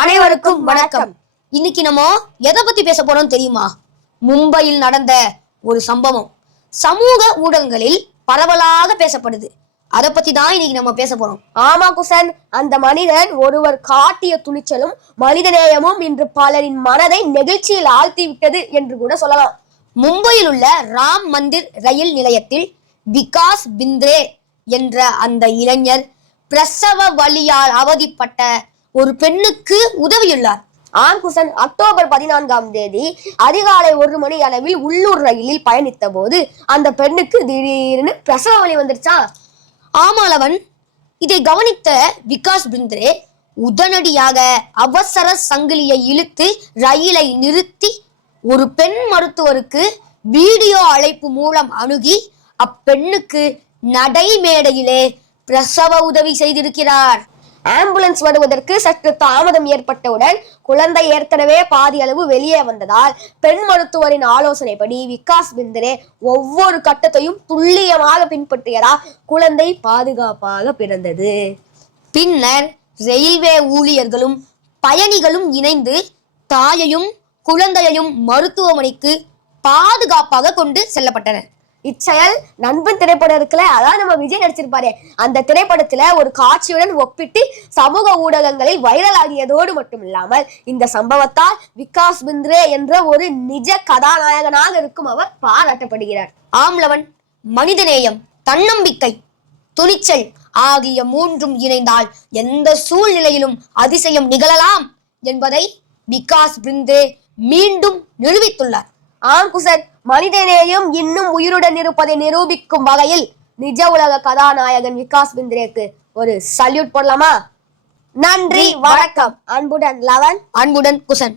அனைவருக்கும் வணக்கம். இன்னைக்கு நம்ம எதை பத்தி பேச போறோம் தெரியுமா? மும்பையில் நடந்த ஒரு சம்பவம். சமூக ஊடகங்களில் பரவலாக பேசப்படுது. அதை பத்தி தான் இன்னைக்கு நம்ம பேச போறோம். ஆமா குசன். அந்த மனிதன் ஒருவர் காட்டிய துணிச்சலும் மனிதநேயமும் இன்று பலரின் மனதை நெகிழ்ச்சியில் ஆழ்த்தி விட்டது என்று கூட சொல்லலாம். மும்பையில் உள்ள ராம் மந்திர் ரயில் நிலையத்தில் விகாஸ் பிந்த்ரே என்ற அந்த இளைஞர் பிரசவ வலியால் அவதிப்பட்ட ஒரு பெண்ணுக்கு உதவியுள்ளார். ஆம் குசன் அக்டோபர் பதினான்காம் தேதி அதிகாலை ஒரு மணி அளவில் உள்ளூர் ரயிலில் பயணித்த போது அந்த பெண்ணுக்கு திடீர்னு பிரசவ வலி வந்துருச்சா? ஆமாளவன் இதை கவனித்த விகாஸ் பிந்த்ரே உடனடியாக அவசர சங்கிலியை இழுத்து ரயிலை நிறுத்தி ஒரு பெண் மருத்துவருக்கு வீடியோ அழைப்பு மூலம் அணுகி அப்பெண்ணுக்கு நடைமேடையிலே பிரசவ உதவி செய்திருக்கிறார். ஆம்புலன்ஸ் வருவதற்கு சற்று தாமதம் ஏற்பட்டவுடன் குழந்தை ஏற்கனவே பாதி அளவு வெளியே வந்ததால் பெண் மருத்துவரின் ஆலோசனைப்படி விகாஸ் பிந்திரே ஒவ்வொரு கட்டத்தையும் துல்லியமாக பின்பற்றியதால் குழந்தை பாதுகாப்பாக பிறந்தது. பின்னர் ரயில்வே ஊழியர்களும் பயணிகளும் இணைந்து தாயையும் குழந்தையையும் மருத்துவமனைக்கு பாதுகாப்பாக கொண்டு செல்லப்பட்டனர். இச்செயல் நண்பன் திரைப்படம் இருக்குல்ல அதான் நம்ம விஜய் நடிச்சிருப்பாரு அந்த திரைப்படத்துல ஒரு காட்சியுடன் ஒப்பிட்டு சமூக ஊடகங்களில் வைரல் ஆகியதோடு மட்டும் இல்லாமல் இந்த சம்பவத்தால் விகாஸ் பிந்த்ரே என்ற ஒரு நிஜ கதாநாயகனாக இருக்கும் அவர் பாராட்டப்படுகிறார். ஆம்லவன் மனிதநேயம் தன்னம்பிக்கை துணிச்சல் ஆகிய மூன்றும் இணைந்தால் எந்த சூழ்நிலையிலும் அதிசயம் நிகழலாம் என்பதை விகாஸ் பிருந்தே மீண்டும் நிரூபித்துள்ளார். ஆம் குசன் மனிதநேயம் இன்னும் உயிருடன் இருப்பதை நிரூபிக்கும் வகையில் நிஜ உலக கதாநாயகன் விகாஸ் பிந்திரேக்கு ஒரு சல்யூட் போடலாமா? நன்றி வணக்கம். அன்புடன் லவன். அன்புடன் குசன்.